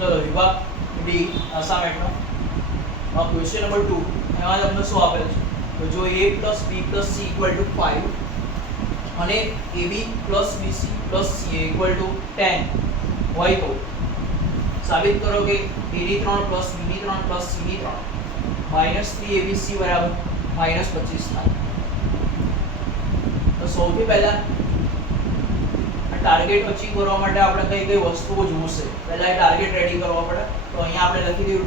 ચલો વિભાગ D અસાઇનમેન્ટનો question number 2 એમાં તમને શું આપેલ છે તો જો a b c = 5 અને ab bc ca = 10 હોય તો સાબિત કરો કે a ની 3 b ની 3 c ની 3 -3abc બરાબર -25 થાય. તો સૌથી પહેલા ટાર્ગેટ અચીવ કરવા માટે આપણે કઈ કઈ વસ્તુઓ જોઈશે પહેલા એ ટાર્ગેટ રેડી કરવા પડે. તો અહીંયા આપણે લખી દીધું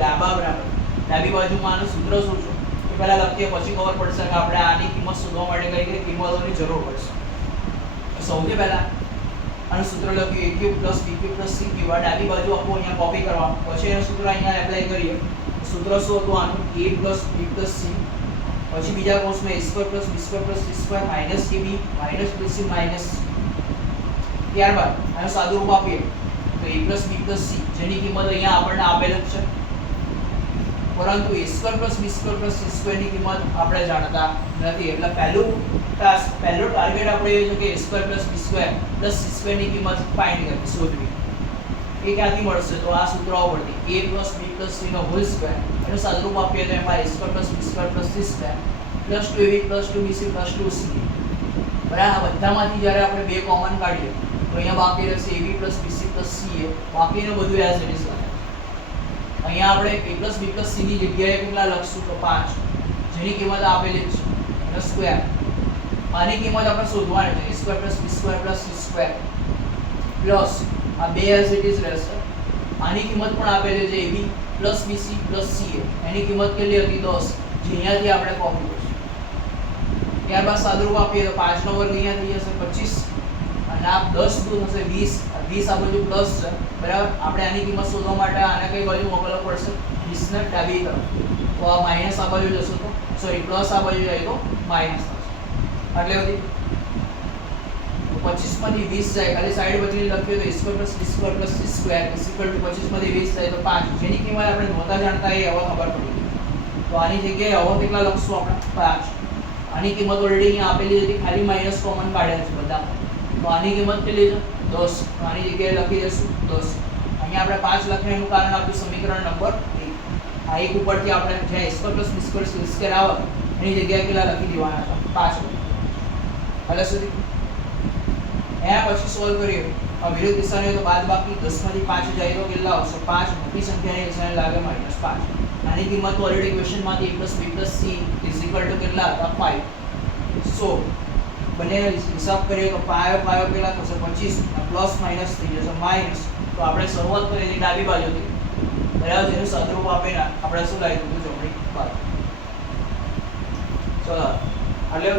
ડાબી બાજુમાં આનું સૂત્ર શું છે એ પહેલા લખીએ પછી ખબર પડશે કે આપણે આની કિંમત શોધવા માટે કઈ કઈ કિંમતોની જરૂર પડશે. સૌથી પહેલા આનું સૂત્ર લખ્યું a³ + b³ + c³ ડાબી બાજુ આખું અહીંયા કોપી કરવાનું. પછી એનું સૂત્ર અહીંયા એપ્લાય કરીએ. સૂત્ર શું હતું આનું a + b + c પછી બીજા કૌંસમાં a² + b² + c² - ab -bc - ત્યારબાદ આનું સાદું રૂપ આપીએ તો a + b + c જેની કિંમત અહીંયા આપણને આપેલ છે, પરંતુ a² + b² + c² ની કિંમત આપણે જાણતા નથી. એટલે પહેલો ટાર્ગેટ આપણે એ છે કે a² + b² + c² ની કિંમત ફાઇન્ડ કરવી, શોધવી. એ ક્યાંથી મળશે? તો આ સૂત્રો પરથી a + b + c no whole square એનું સાદું રૂપ આપીએ તો એમાં a² + b² + c² + 2ab + 2bc + 2c. બરાબર, બધામાંથી જ્યારે આપણે બે કોમન કાઢીએ તો અહીંયા બાકી રહેશે ab + bc + ca. બાકીનું બધું એઝ ઇટ ઇઝ લખાય. અહીંયા આપણે a + b + c ની જગ્યાએ કેટલા લખશું તો 5, જેની કિંમત આપેલી છે અને સ્ક્વેર. આની કિંમત આપણે શોધવાની છે a² + b² + c² પ્લસ આ બે એઝ ઇટ ઇઝ રહેશે. આની કિંમત પણ આપેલી છે ab + bc + ca. એની કિંમત કેટલી હતી 10, જે અહીંયાથી આપણે કોપી કરીશું. ત્યારબાદ સાદુરૂપ આપીએ તો 5 નો વર્ગ અહીંયા થઈ જશે 25 અને આ 10 દૂર થશે 20. 20 આ બાજુ પ્લસ છે, બરાબર. આપણે આની કિંમત શોધવા માટે આને કઈ બાજુ મોકલવું પડશે? 20 ને ડાબી તરફ. તો આ માઈનસ આ બાજુ જશે તો સોરી પ્લસ આ બાજુ જાય તો માઈનસ થશે. એટલે બધી 25 માંથી 20 જાય, ખાલી સાઈડ બદલીને લખ્યો તો a² + b² + c² = 25 માંથી 20 જાય તો 5, જેની કિંમત આપણે નહોતા જાણતા એ હવે ખબર પડી. તો આની જગ્યાએ હવે કેટલા લખશું આપણે? 5. આની કિંમત ઓલરેડી અહીંયા આપેલી હતી, ખાલી માઈનસ કોમન કાઢેલ છે બધામાં. તો આની કિંમત કેટલી છે? 10. તો આની જગ્યાએ લખી દઈશું 10. અહીંયા આપણે 5 લખીને એનું કારણ આપ્યું સમીકરણ નંબર 1. આ એક ઉપરથી આપણે જ્યાં a² + b² + c² આવે એની જગ્યાએ કેટલા લખી દેવાના છે? 5. એટલે સુધી એના પછી સોલ્વ કરીએ. આ વિરુદ્ધ દિશાની હોય તો બાદબાકી 10 માંથી 5 જાય તો કેટલા આવશે? 5. મોટી સંખ્યાની નિશાની લાગે -5. આની કિંમત ઓલરેડી ક્વેશ્ચનમાંથી a + b + c = કેટલા હતા? 5. સો બંને હિસાબ કરીએ તો પાયો કેટલા થશે? 25. પ્લસ માઈનસ થઈ જશે માઈનસ. તો આપણે શરૂઆત કરી હતી ડાબી બાજુથી, બરાબર. જેનું સાદુરૂપ આપીને આપણે શું લાવી દીધું? જમણી બાજુ. ચલો એટલે